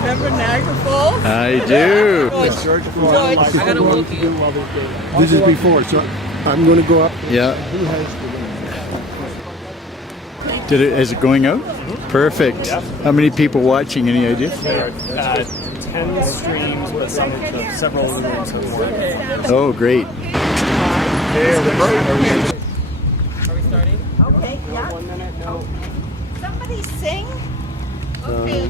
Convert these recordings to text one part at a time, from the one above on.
Remember Niagara Falls? I do. George. This is before, so I'm going to go up. Yeah. Is it going out? Perfect. How many people watching? Any idea? There are 10 streams, but several rooms have one. Oh, great. Are we starting? Okay, yeah. 1 minute, no. Somebody sing. Okay.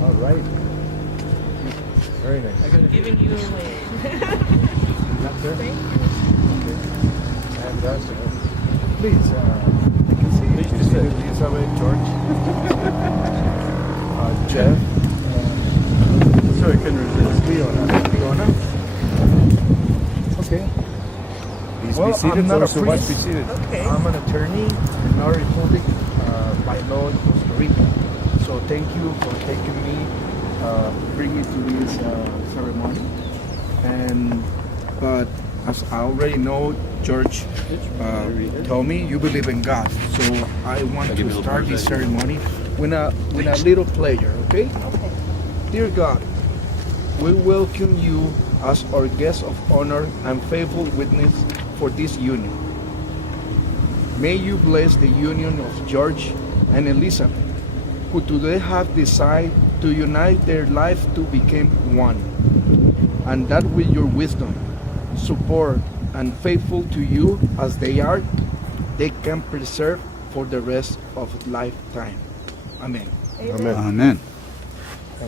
All right. Very nice. I'm giving you away. Up there? Okay. Fantastic. Please, you can see these are George. Jeff. Sorry, I couldn't resist. Leona. Okay. Please be seated. I'm not a Those who want to be priest. seated. Okay. I'm an attorney in our republic by law in Costa Rica. So thank you for taking me, bring me to this ceremony. But as I already know, George told me you believe in God. So I want to start this ceremony with a little prayer. Okay? Dear God, we welcome you as our guest of honor and faithful witness for this union. May you bless the union of George and Elizabeth, who today have decided to unite their life to become one, and that with your wisdom, support, and faithful to you as they are, they can preserve for the rest of lifetime. Amen. Amen. Amen.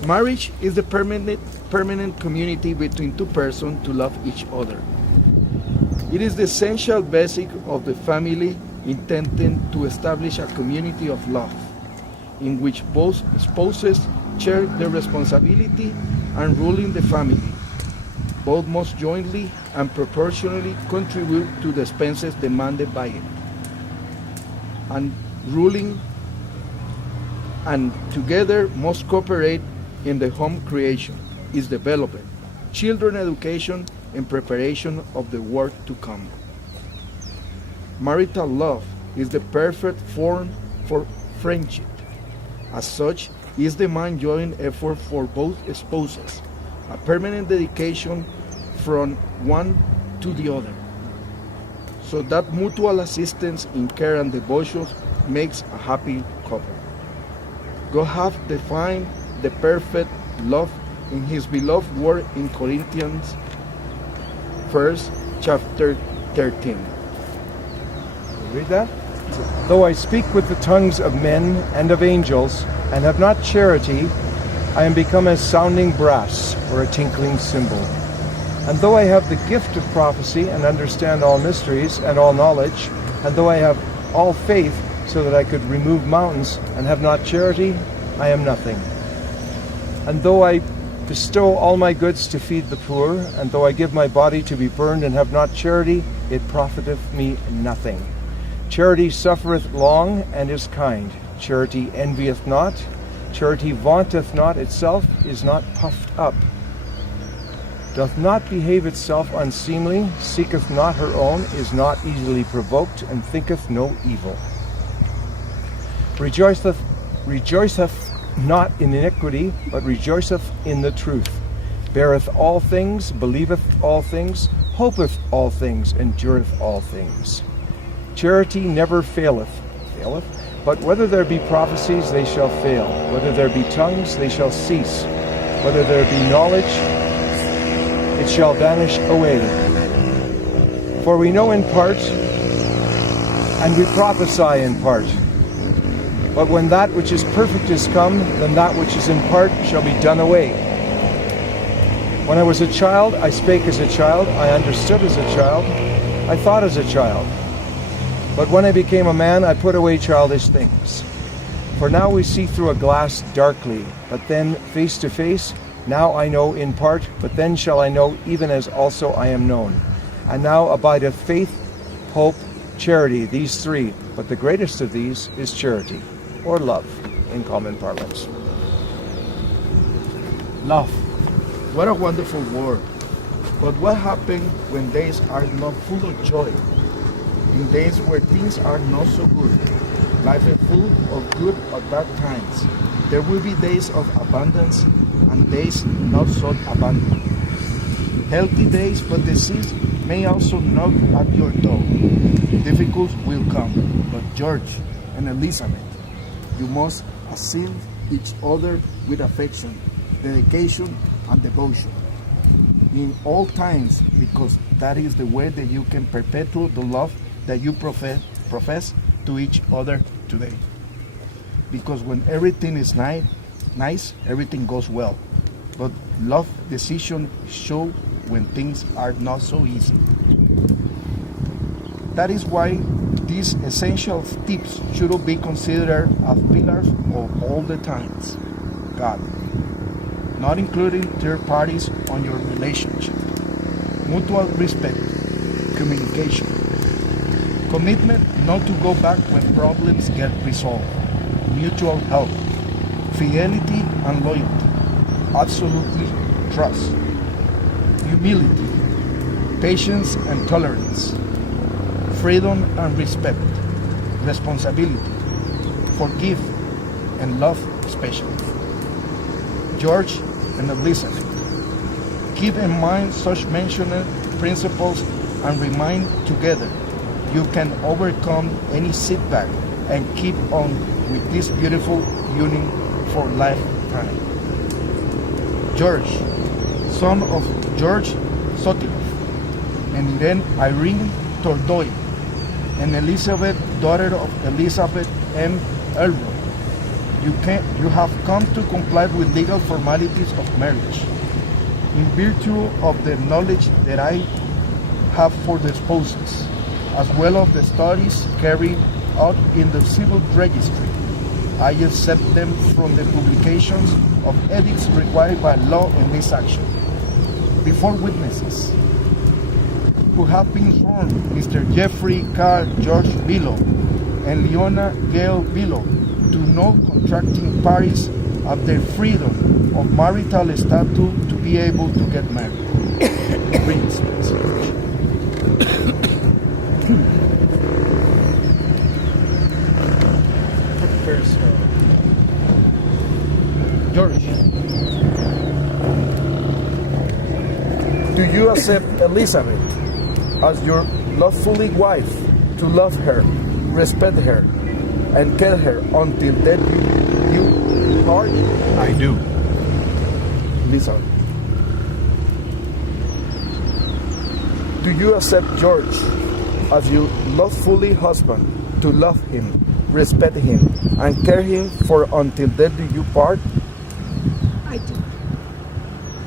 Marriage is the permanent community between two persons to love each other. It is the essential basic of the family intended to establish a community of love, in which both spouses share the responsibility and ruling the family. Both must jointly and proportionally contribute to the expenses demanded by it. And ruling and together must cooperate in the home creation, its development, children education, and preparation of the work to come. Marital love is the perfect form for friendship. As such, is the man joint effort for both spouses, a permanent dedication from one to the other, so that mutual assistance in care and devotion makes a happy couple. God hath defined the perfect love in his beloved word in Corinthians 1st chapter 13. Read that. Though I speak with the tongues of men and of angels, and have not charity, I am become as sounding brass or a tinkling cymbal. And though I have the gift of prophecy and understand all mysteries and all knowledge, and though I have all faith so that I could remove mountains and have not charity, I am nothing. And though I bestow all my goods to feed the poor, and though I give my body to be burned and have not charity, it profiteth me nothing. Charity suffereth long and is kind. Charity envieth not. Charity vaunteth not itself, is not puffed up, doth not behave itself unseemly, seeketh not her own, is not easily provoked, and thinketh no evil. Rejoiceth not in iniquity, but rejoiceth in the truth. Beareth all things, believeth all things, hopeth all things, endureth all things. Charity never faileth, but whether there be prophecies, they shall fail. Whether there be tongues, they shall cease. Whether there be knowledge, it shall vanish away. For we know in part, and we prophesy in part. But when that which is perfect is come, then that which is in part shall be done away. When I was a child, I spake as a child, I understood as a child, I thought as a child. But when I became a man, I put away childish things. For now we see through a glass darkly, but then face to face. Now I know in part, but then shall I know even as also I am known. And now abideth faith, hope, charity, these three, but the greatest of these is charity, or love, in common parlance. Love. What a wonderful word. But what happens when days are not full of joy? In days where things are not so good. Life is full of good or bad times. There will be days of abundance and days not so abundant. Healthy days, but disease may also knock at your door. Difficulties will come, but George and Elizabeth, you must assail each other with affection, dedication, and devotion in all times, because that is the way that you can perpetuate the love that you profess to each other today. Because when everything is nice, everything goes well. But love decisions show when things are not so easy. That is why these essential tips should be considered as pillars of all the times. God, not including third parties on your relationship. Mutual respect, communication, commitment not to go back when problems get resolved, mutual help, fidelity and loyalty, absolutely trust, humility, patience and tolerance, freedom and respect, responsibility, forgive and love especially. George and Elizabeth, keep in mind such mentioned principles and remind together you can overcome any setback and keep on with this beautiful union for lifetime. George, son of George Sotilov, and then Irene Tordoy, and Elizabeth, daughter of Elizabeth M. Elroy. You have come to comply with legal formalities of marriage. In virtue of the knowledge that I have for the spouses, as well as the studies carried out in the civil registry, I accept them from the publications of edicts required by law in this action. Before witnesses, who have been sworn, Mr. Jeffrey Carl George Billow and Leona Gail Billow, to no contracting parties of their freedom of marital status to be able to get married. First, George, do you accept Elizabeth as your lawfully wife, to love her, respect her, and care her until death you part? I do. Listen. Do you accept George as your lawfully husband, to love him, respect him, and care him for until death do you part? I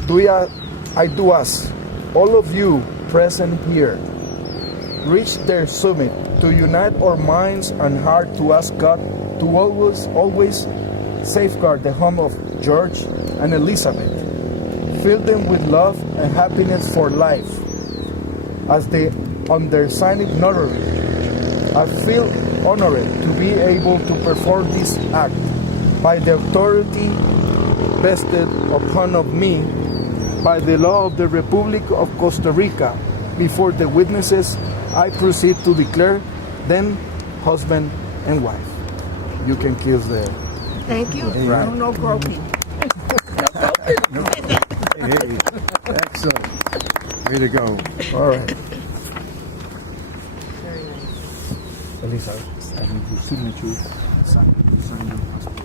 do. I do ask all of you present here, reach their summit to unite our minds and heart to ask God to always safeguard the home of George and Elizabeth. Fill them with love and happiness for life. As the undersigned notary, I feel honored to be able to perform this act by the authority vested upon of me by the law of the Republic of Costa Rica. Before the witnesses, I proceed to declare them husband and wife. You can kiss the... Thank you. Right. No groping. Hey, excellent. Way to go. All right. Very nice. Elisa, I need your signature. Sign your passport.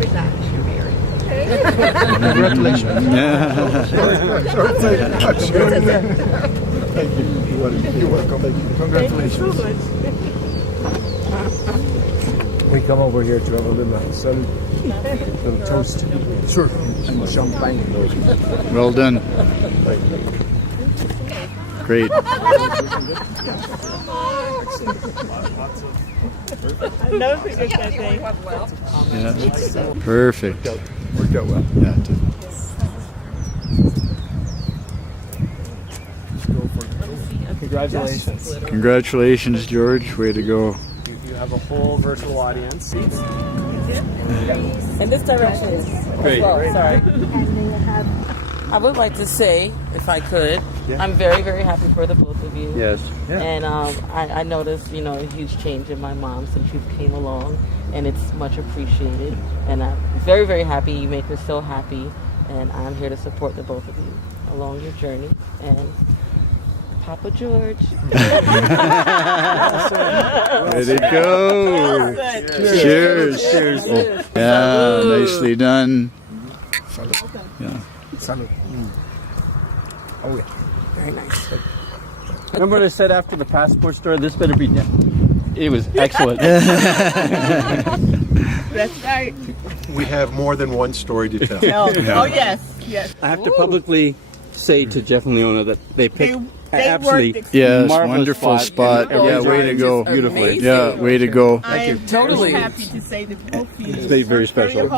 relax, you're married. Congratulations. You're welcome. Congratulations. We come over here to have a little salute, little toast. Sure. And champagne. Well done. Great. I'll never forget that day. Yeah. Perfect. Worked out well. Yeah, it did. Congratulations. Congratulations, George. Way to go. You have a whole virtual audience. And this direction is Great. well, sorry. I would like to say, if I could, I'm very, very happy for the both of you. Yes. And I noticed, you know, a huge change in my mom since you came along, and it's much appreciated. And I'm very, very happy. You make her so happy, and I'm here to support the both of you along your journey. And Papa George. Way to go. Cheers. Cheers. Yeah, nicely done. Yeah. Salute. Oh, yeah. Very nice. Remember what I said after the passport story? This better be done. It was excellent. That's right. We have more than one story to tell. Oh, yes. Yes. I have to publicly say to Jeff and Leona that they picked absolutely Yes, marvelous wonderul spot. Yeah, way to go. beautifully. Yeah, way to go. I am totally happy to say that both of you It's very special. worked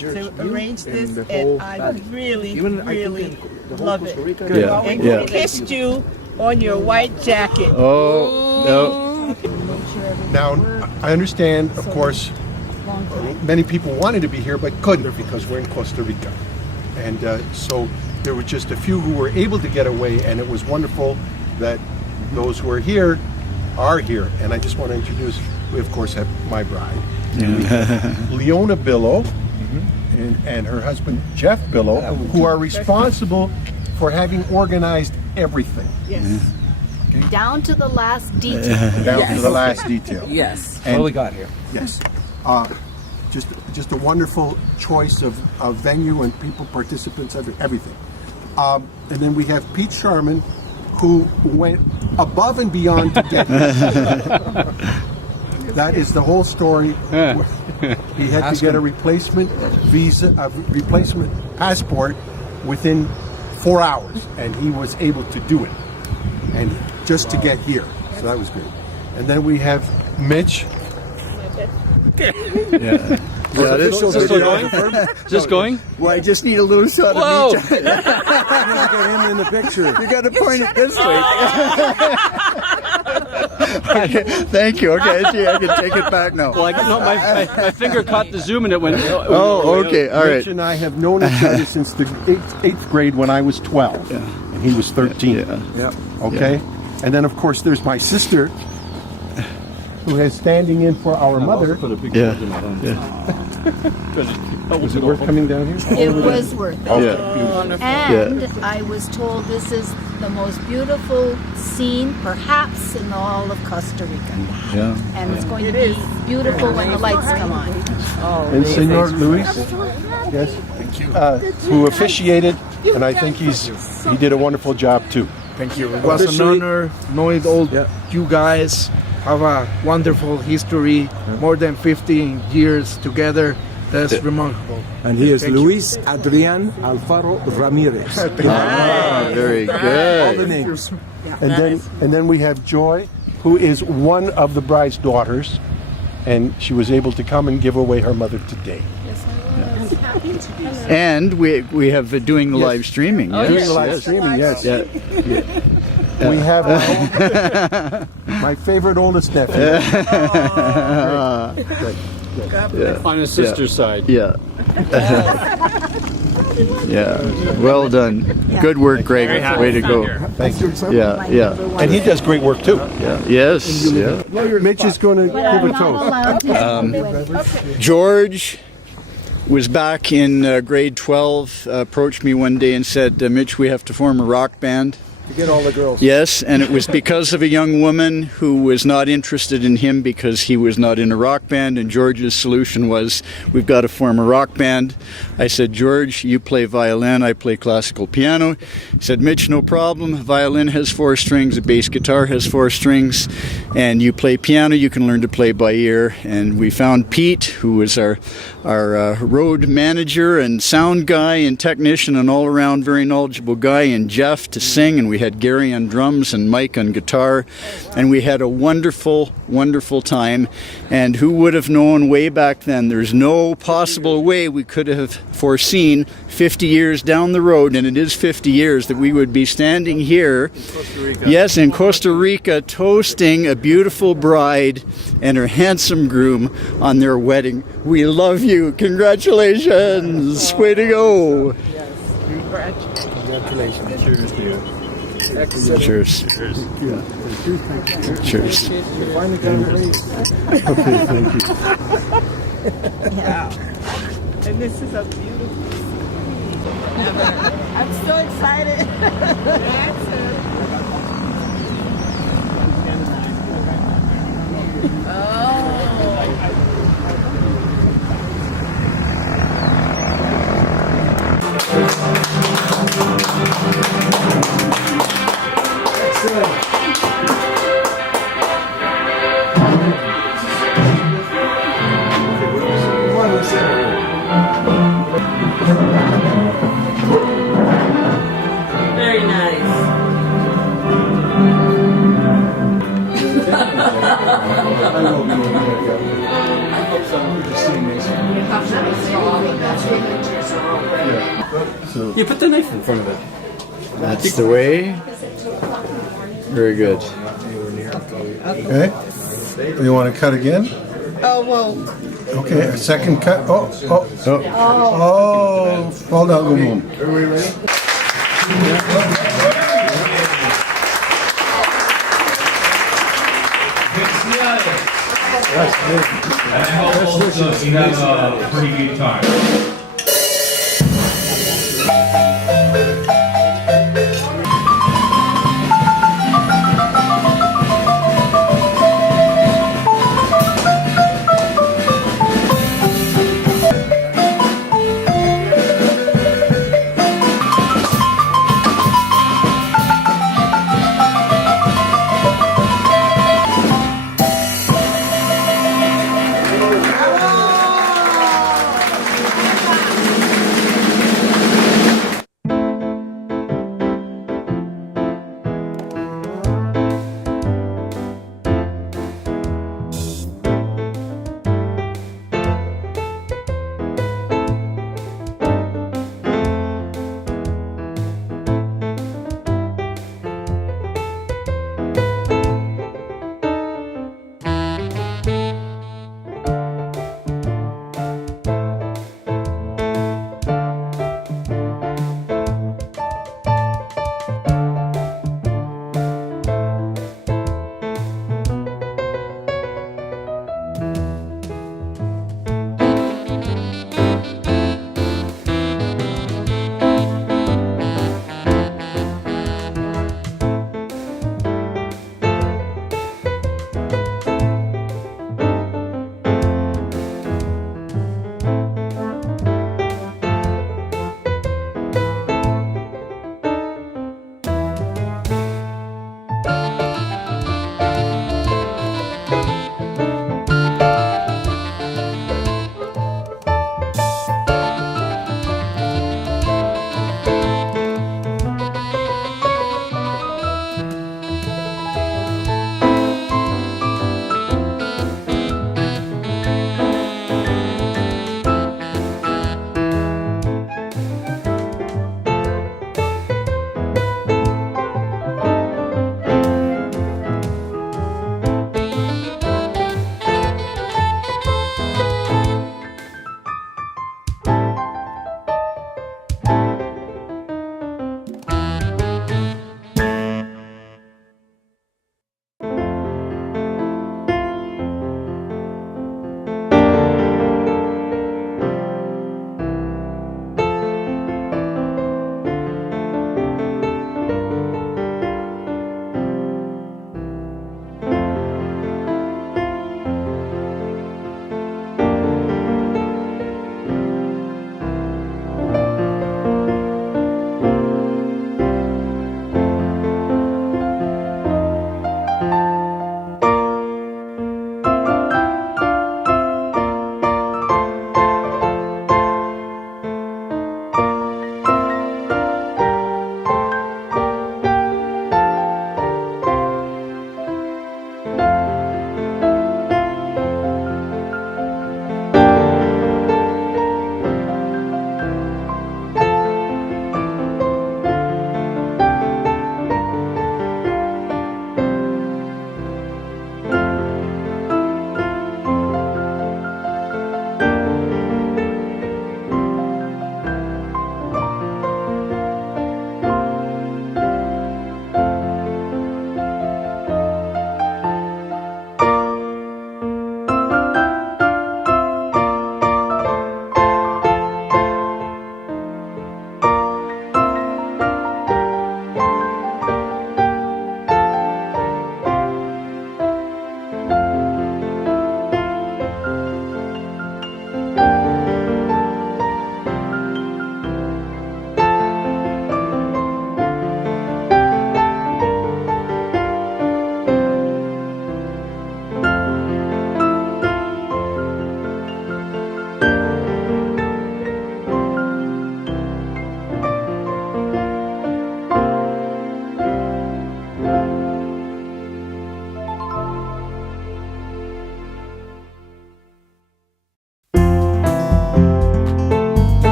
very hard to arrange this, and I really, really love it. Yeah, And yeah. kissed you on your white jacket. Oh, no. Now, I understand, of course, many people wanted to be here but couldn't because we're in Costa Rica. And so there were just a few who were able to get away, and it was wonderful that those who are here. And I just want to introduce, we of course have my bride, Leona Billow, and her husband Jeff Billow, who are responsible for having organized everything. Yes. Down to the last detail. Down to the last detail. Yes. And we got here. yes, just a wonderful choice of venue and people, participants, everything. And then we have Pete Sharman, who went above and beyond to get here. That is the whole story. He had to get a replacement visa, a replacement passport within 4 hours, and he was able to do it, and just to get here. So that was great. And then we have Mitch. Yeah. Yeah, this Just going? Well, I just need a little shot Whoa! of me. Get him in the picture. You got to point it this way. Thank you. Okay, see, I can take it back now. Well, my finger caught the zoom and it went. Oh, okay, all right. Mitch and I have known each other since the eighth grade when I was 12, and he was 13. Yeah. Okay? And then, of course, there's my sister, who is standing in for our mother. Yeah. Was it worth coming down here? It was worth it. Yeah. And I was told this is the most beautiful scene, perhaps, in all of Costa Rica. Yeah. And it's going to be beautiful when the lights come on. And Senor Luis, yes, who officiated, and I think he did a wonderful job too. Thank you. It was an honor knowing all you guys. Have a wonderful history, more than 15 years together. That's remarkable. And he is Thank you. Luis Adrian Alfaro Ramirez. Ah, very All the good. names. And then we have Joy, who is one of the bride's daughters, and she was able to come and give away her mother today. And we have doing the live streaming. Yes, Doing the live yes. streaming, yes. Yeah. We have my favorite oldest nephew. On his sister's side. Yeah. Yeah. Well done. Good work, Greg. Way to go. Thank you. Yeah. Yeah. And he does great work too. Yeah. Yes. Yeah. Mitch is going to give a toast. allowed to. George was back in grade 12. Approached me one day and said, "Mitch, we have to form a rock band." To get all the girls. Yes, and it was because of a young woman who was not interested in him because he was not in a rock band, and George's solution was, we've got to form a rock band. I said, George, you play violin, I play classical piano. He said, Mitch, no problem. Violin has 4 strings, a bass guitar has 4 strings, and you play piano, you can learn to play by ear. And we found Pete, who was our road manager and sound guy and technician and all-around very knowledgeable guy, and Jeff to sing, and we had Gary on drums and Mike on guitar, and we had a wonderful, wonderful time. And who would have known way back then, there's no possible way we could have foreseen 50 years down the road, and it is 50 years, that we would be standing here, yes, in Costa Rica, toasting a beautiful bride and her handsome groom on their wedding. We love you. Congratulations. Way to go. Congratulations. Cheers to you. Cheers. Cheers. Cheers. You finally got it right. Okay, thank you. And this is a beautiful I'm so excited. Very nice. You put the knife in front of it. That's the way. Very good. Okay. You want to cut again? Oh, well. Okay, a second cut. Oh, fall down, go home. Everybody ready? I hope also you have a pretty good time.